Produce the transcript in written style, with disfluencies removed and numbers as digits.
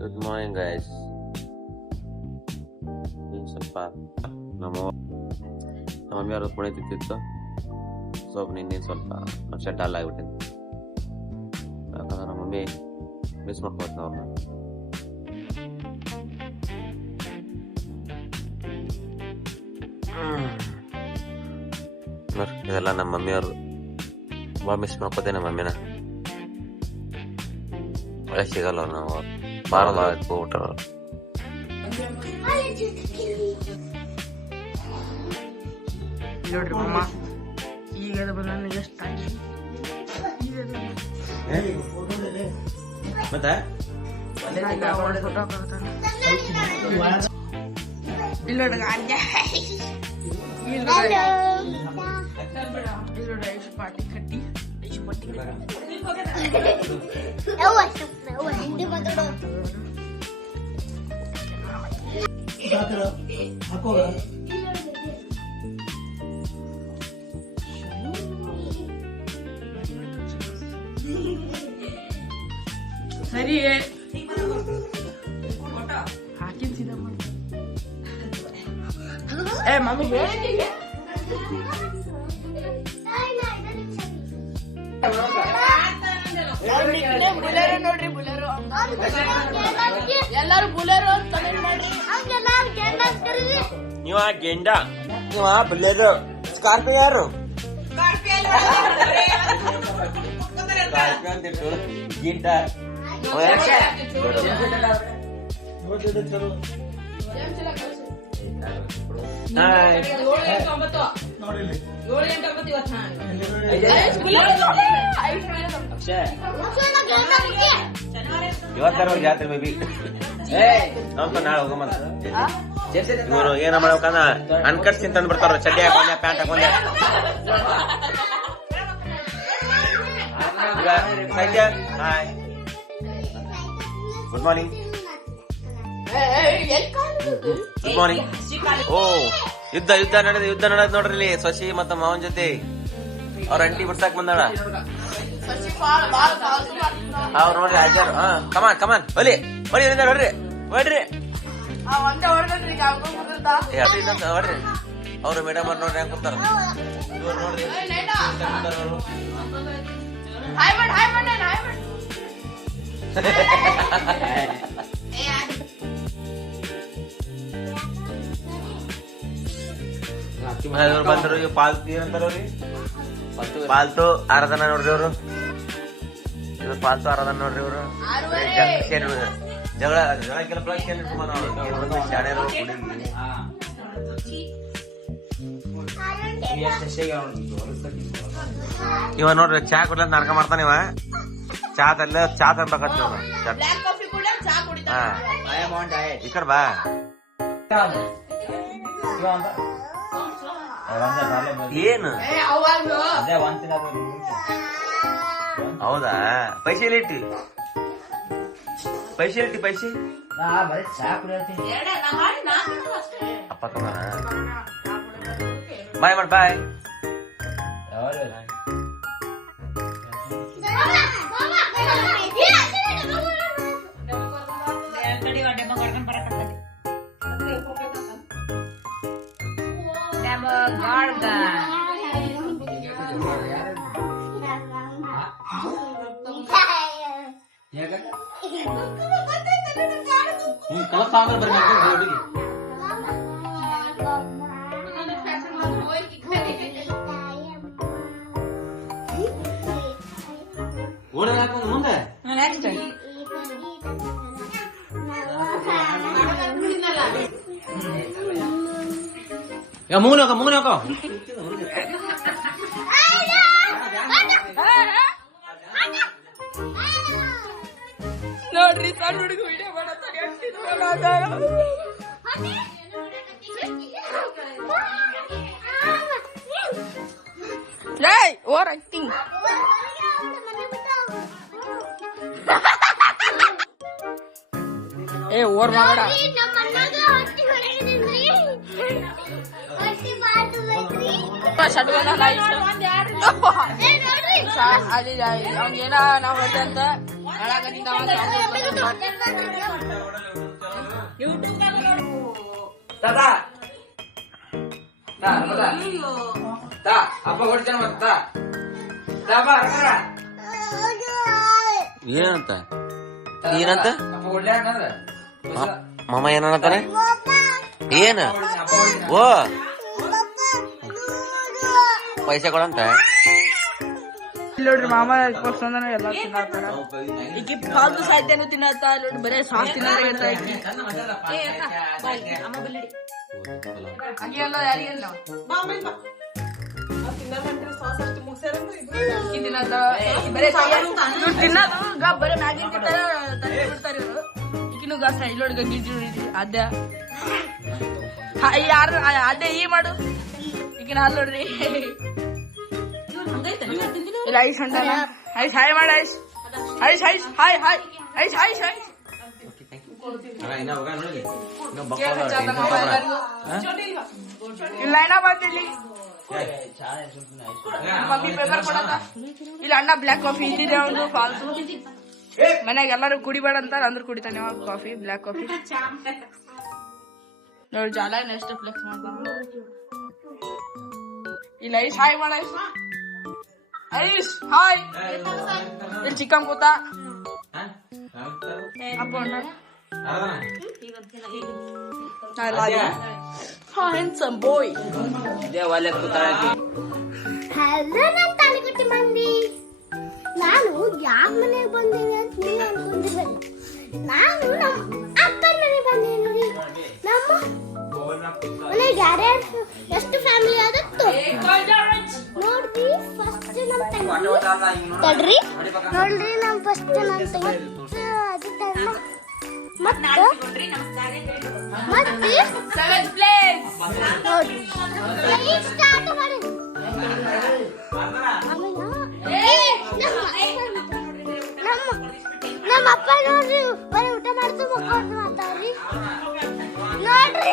Good morning guys. ಸ್ವಲ್ಪ ನಮ್ಮ ಮಮ್ಮಿಯವ್ರದ್ದು Pune ತಿಂತಿತ್ತು. So ನಿನ್ನೆ ಸ್ವಲ್ಪ ಮನುಷ್ಯ ಡಲ್ ಆಗಿಬಿಟ್ಟಿದ್ದು. ಯಾಕಂದ್ರೆ ನಮ್ಮ ಮಮ್ಮಿ ಮಿಸ್ ಮಾಡ್ಕೊಳ್ತಾವ ಅವ್ರನ್ನ. ಇದೆಲ್ಲ ನಮ್ಮ ಮಮ್ಮಿಯವರು ಭಾಳ ಮಿಸ್ ಮಾಡ್ಕೋತೇವೆ. ನಮ್ಮ ಮಮ್ಮಿನ ಒಳ್ಳೆ ಸಿಗಲ್ಲ ನಾವು ಭಾಳ ಊಟ. ನೋಡ್ರಿ ಮಮ್ಮ ಈಗ ನನಗೆ ಎಷ್ಟು ಮತ್ತೆ ಇಲ್ಲ ಪಾಟಿ ಕಟ್ಟಿ ಸರಿ ಹಾಕಿನ್ ಸೀದಾ ಮಾಡಿ. ಮಮ್ಮಿ ನೋಡ್ರಿ ಬುಲೆರೋ ಎಲ್ಲಾರು ಬುಲೆರೋ ಅಂತ ಮಾಡ್ರಿ. ನೀವ ಗೆಂಡ, ನೀವ ಬುಲೆರೋ, ಸ್ಕಾರ್ಪಿಯೋ ಯಾರು? ಗಿಂಡ ಇವತ್ತಾರ ಜಾತ್ರೆ ಬೇಬಿ ನಮ್ದು ನಾಳೆ ಹೋಗಮ್ಮ. ಇವರು ಏನ ಮಾಡ್ಬೇಕಂದ್ರ ಅನ್ಕಟ್ಸ್ ತಿಂತಂದ್ ಬಿಡ್ತಾರ. ಚಡ್ಡಿ ಹಾಕೊಂಡೆ, ಪ್ಯಾಂಟ್ ಹಾಕೊಂಡೆ. Hi, good morning. Good morning. ಓ ಯುದ್ಧ ನಡೆದ ನೋಡ್ರಿ ಇಲ್ಲಿ ಶಶಿ ಮತ್ತ ಮಾವನ್ ಜೊತೆ. ಅವ್ರ ಅಂಟಿ ಬಿಡ್ಸಾಕ್ ಬಂದಾಳ. ಅವ್ರು ನೋಡ್ರಿ ಹಾಜಾರು. ಕಮಾನ್ ಒಲಿ ನೋಡ್ರಿ ಹೊಡ್ರಿ. ಹೊಡ್ರಿ ಅವ್ರು ಮೇಡಮ್ ಅವ್ರು ನೋಡ್ರಿ ಹೆಂಗ್ ಕೂತಾರ. ಇವ್ರು ನೋಡ್ರಿ ಬಂದ್ರು. ಇವ್ ಪಾಲ್ತು ಏನಂತಾರವ್ರಿ? ಪಾಲ್ತು ಆರಾಧನ ನೋಡ್ರಿ ಅವ್ರು. ಇವ್ರು ಪಾಲ್ತು ಆರಾಧನ ನೋಡ್ರಿ. ಇವ್ರು ಜಗಳ ಶಾಣೆರು ಇವ ನೋಡ್ರಿ ಚಾ ಕುಡ್ಲ ನಾಟಕ ಮಾಡ್ತಾನ. ಇವ ಚಾ ತನ್ಬೇಕಂತ ಈ ಕಡೆ ಬಾ. ಏನು ಹೌದಾ? ಪೈಸೆ ಇಟ್ಟಿ ಅಪ್ಪ ತಗೋಣ. ಬಾಯ್ ಮಾಡಿ ಬಾಯ್. ಮುಂದೆ ಮೂಗನ ಹಾಕೋ. ನೋಡ್ರಿ ಸಣ್ಣ ಹುಡುಗ ವಿಡಿಯೋ ಮಾಡತ್ತಾರೆ. Over acting. ಓವರ್ ಮಾಡಬೇಡ. ಅಲ್ಲಿ ಅವ್ನಿಗೇನ ನಾವ್ ಹೇಳ್ದಂತ ಅಪ್ಪ ಹೊಡಿತಾನ ಮತ್ತ ಏನಂತ ಏನಂತ ಅಪ್ಪ ಹೊಡ್ಯಾಕಂದ್ರ ಮಾಮ ಏನಂತಾನೆ ಏನ ಓ ಪೈಸೆ ಕೊಡಂತ ನೋಡ್ರಿ ಮಾಮ ಕೊಡ್ಸಂದ್ರ ಎಲ್ಲ ತಿನ್ನತ್ತಾರ ಈಕಿ ಫಾಲ್ತು ಸಾಹಿತ್ಯನು ತಿನ್ನತ್ತ ನೋಡಿ ಬರೇ ಸಾಸ್ ತಿನ್ನತ್ತ ಹಂಗೆಲ್ಲ ಯಾರಿಗೆಲ್ಲ ಬರೇ ತಿನ್ನೋದು ಬರೇ ಮ್ಯಾಗಿ ತಿಂತಾರ ಬಿಡ್ತಾರ ಇವರು ಈಗಿನೂ ಗಾಸ ಇಲ್ಲೋಡ್ ಗಂಗಿಜಿ ಅದ್ಯ ಯಾರು ಅದೇ ಈ ಮಾಡು ಈಗಿನ ಹಾಲ್ ನೋಡ್ರಿ ಇಲ್ಲ ಐಸ್ ಅಂತಾನ ಐಸ್ ಹಾಯ್ ಮಾಡ ice ice ice hi hi ice ice ice ಇಲ್ಲ ಏನ ಬಂದಿಲ್ಲಿ ಮಮ್ಮಿ ಪೇಪರ್ ಕೊಡತ್ತ ಇಲ್ಲ ಅಣ್ಣ ಬ್ಲ್ಯಾಕ್ ಕಾಫಿ ಇದ್ದಿದೆ ಒಂದು ಫಾಲ್ತು ಮನ್ಯಾಗ ಎಲ್ಲಾರು ಕುಡಿಬೇಡ ಅಂತಾರ ಅಂದ್ರ ಕುಡಿತಾನೆ ಕಾಫಿ ಬ್ಲ್ಯಾಕ್ ಕಾಫಿ ನೋಡಿ ಜಾಲ ಎಷ್ಟು ಫ್ಲೆಕ್ಸ್ ಮಾಡ್ತಾನ ಇಲ್ಲ ಐಸ್ ಹಾಯ್ ಮಾಡ ಐಸ್ ಐಸ್ ಹಾಯ್ ಇಲ್ಲಿ ಚಿಕ್ಕಮ್ಮ ಕೂತ ಅಪ್ಪ handsome boy. ಹಲೋ ನನ್ನ ತಾಳಿಕೊಟ್ಟಿ ಮಂದಿ, ನಾನು ಯಾವ ಮನೆಗೆ ಬಂದೀನಿ ಅಂತ ನೀವು ಅನ್ಕೊಂಡಿರಲ್ಲ. ನಾನು ನಮ್ಮ ಅಪ್ಪನ ಮನೆಗೆ ಬಂದೀನಿ ನೋಡಿ. ನಮ್ಮ ಮನೆಗೆ ಯಾರ್ಯಾರು ಎಷ್ಟು ಫ್ಯಾಮಿಲಿ ಆದತ್ತು ನೋಡ್ರಿ. ಫಸ್ಟ್ ನಮ್ಮ ತಂಗಿ ತಡ್ರಿ ನೋಡ್ರಿ, ನಮ್ಮ ಫಸ್ಟ್ ನಮ್ಮ ತಂಗಿ ಅದು ತಮ್ಮ ಮತ್ತೆ Seventh place. ನೋಡ್ರಿ ಸ್ಟಾರ್ಟ್ ಮಾಡಿ. ನಮ್ಮ ಅಪ್ಪ ನೋಡ್ರಿ ಬರೀ ಊಟ ಮಾಡ್ತು ಮಕ್ಕಳು ಮಾತಾಡ್ರಿ ನೋಡ್ರಿ.